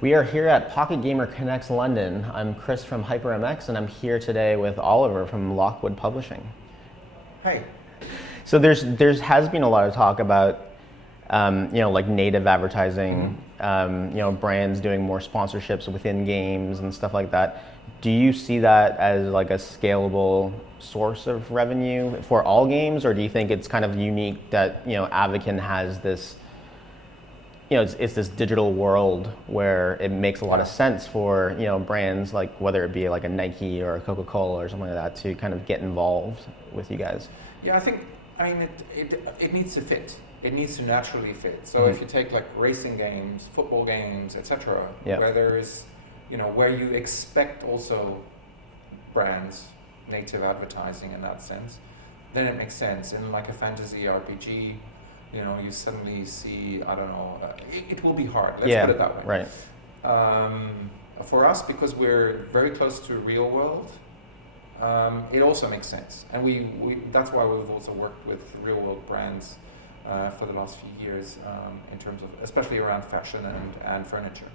We are here at Pocket Gamer Connects London. I'm Chris from HyprMX, and I'm here today with Oliver from Lockwood Publishing. Hi. So there's has been a lot of talk about like native advertising, brands doing more sponsorships within games and stuff like that. Do you see that as like a scalable source of revenue for all games, or do you think it's kind of unique that Avakin has this? It's this digital world where it makes a lot of sense for brands like whether it be like a Nike or a Coca-Cola or something like that to kind of get involved with you guys. Yeah, I mean it needs to fit. It needs to naturally fit. So if you take like racing games, football games, etc., where there is, where you expect also brands, native advertising in that sense, then it makes sense. In like a fantasy RPG, you suddenly see, I don't know, it will be hard. Let's put it that way. Right. For us, because we're very close to real world, it also makes sense. And we that's why we've also worked with real world brands for the last few years in terms of, especially around fashion and furniture.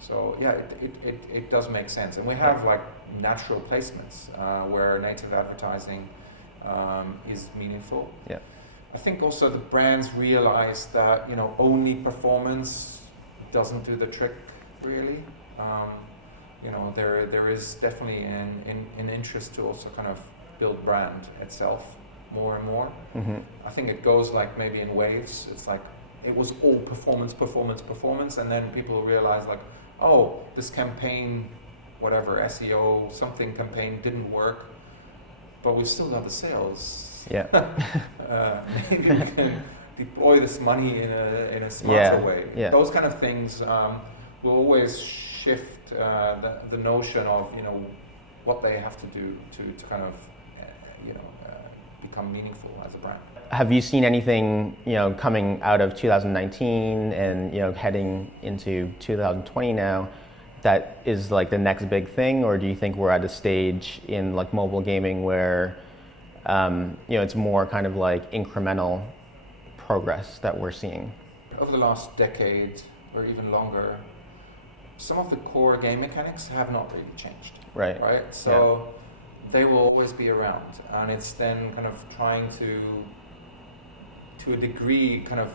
So yeah, it does make sense. And we have like natural placements where native advertising is meaningful. Yeah. I think also the brands realize that only performance doesn't do the trick really. There is definitely an interest to also kind of build brand itself more and more. I think it goes like maybe in waves. It's like it was all performance, and then people realize like, oh, this campaign, whatever SEO something campaign didn't work, but we still got the sales. Yeah. Maybe we can deploy this money in a smarter way. Yeah. Those kind of things will always shift the notion of what they have to do to kind of become meaningful as a brand. Have you seen anything coming out of 2019 and heading into 2020 now that is like the next big thing, or do you think we're at a stage in like mobile gaming where it's more kind of like incremental progress that we're seeing? Over the last decade or even longer, some of the core game mechanics have not really changed. Right. So they will always be around, and it's then kind of trying to a degree kind of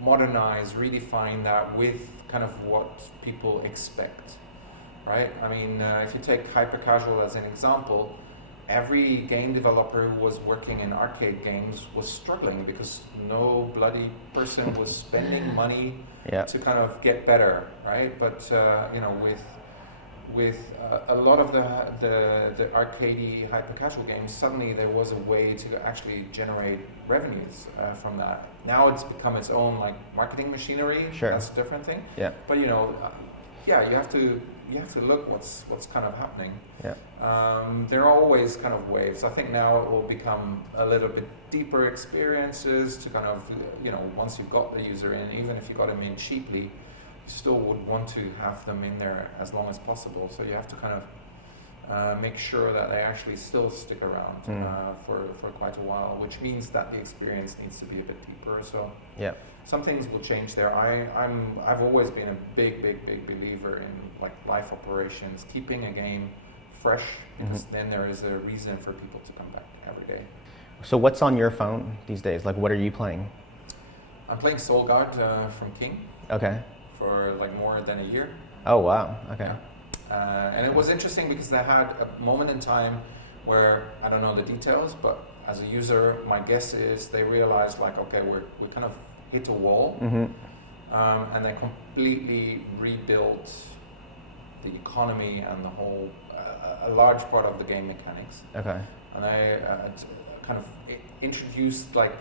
modernize, redefine that with kind of what people expect, right? I mean, if you take hyper-casual as an example, every game developer who was working in arcade games was struggling because no bloody person was spending money to kind of get better, right? But with a lot of the arcadey hyper-casual games, suddenly there was a way to actually generate revenues from that. Now it's become its own like marketing machinery. Sure. That's a different thing. Yeah. But you have to look what's kind of happening. Yeah. There are always kind of waves. I think now it will become a little bit deeper experiences to kind of, once you've got the user in, even if you got them in cheaply, you still would want to have them in there as long as possible. So you have to kind of make sure that they actually still stick around for quite a while, which means that the experience needs to be a bit deeper. So some things will change there. I've always been a big believer in like live operations, keeping a game fresh, because then there is a reason for people to come back every day. So what's on your phone these days? Like, what are you playing? I'm playing Soul Guard from King. Okay. For like more than a year. Oh wow. Okay. And it was interesting because they had a moment in time where, I don't know the details, but as a user, my guess is they realized like, okay, we kind of hit a wall, and they completely rebuilt the economy and the whole, a large part of the game mechanics. Okay. And they kind of introduced like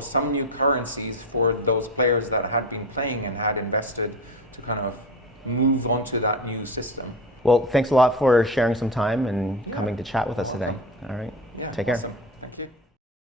some new currencies for those players that had been playing and had invested to kind of move on to that new system. Well, thanks a lot for sharing some time and coming to chat with us today. All right. Yeah, Take care. Awesome.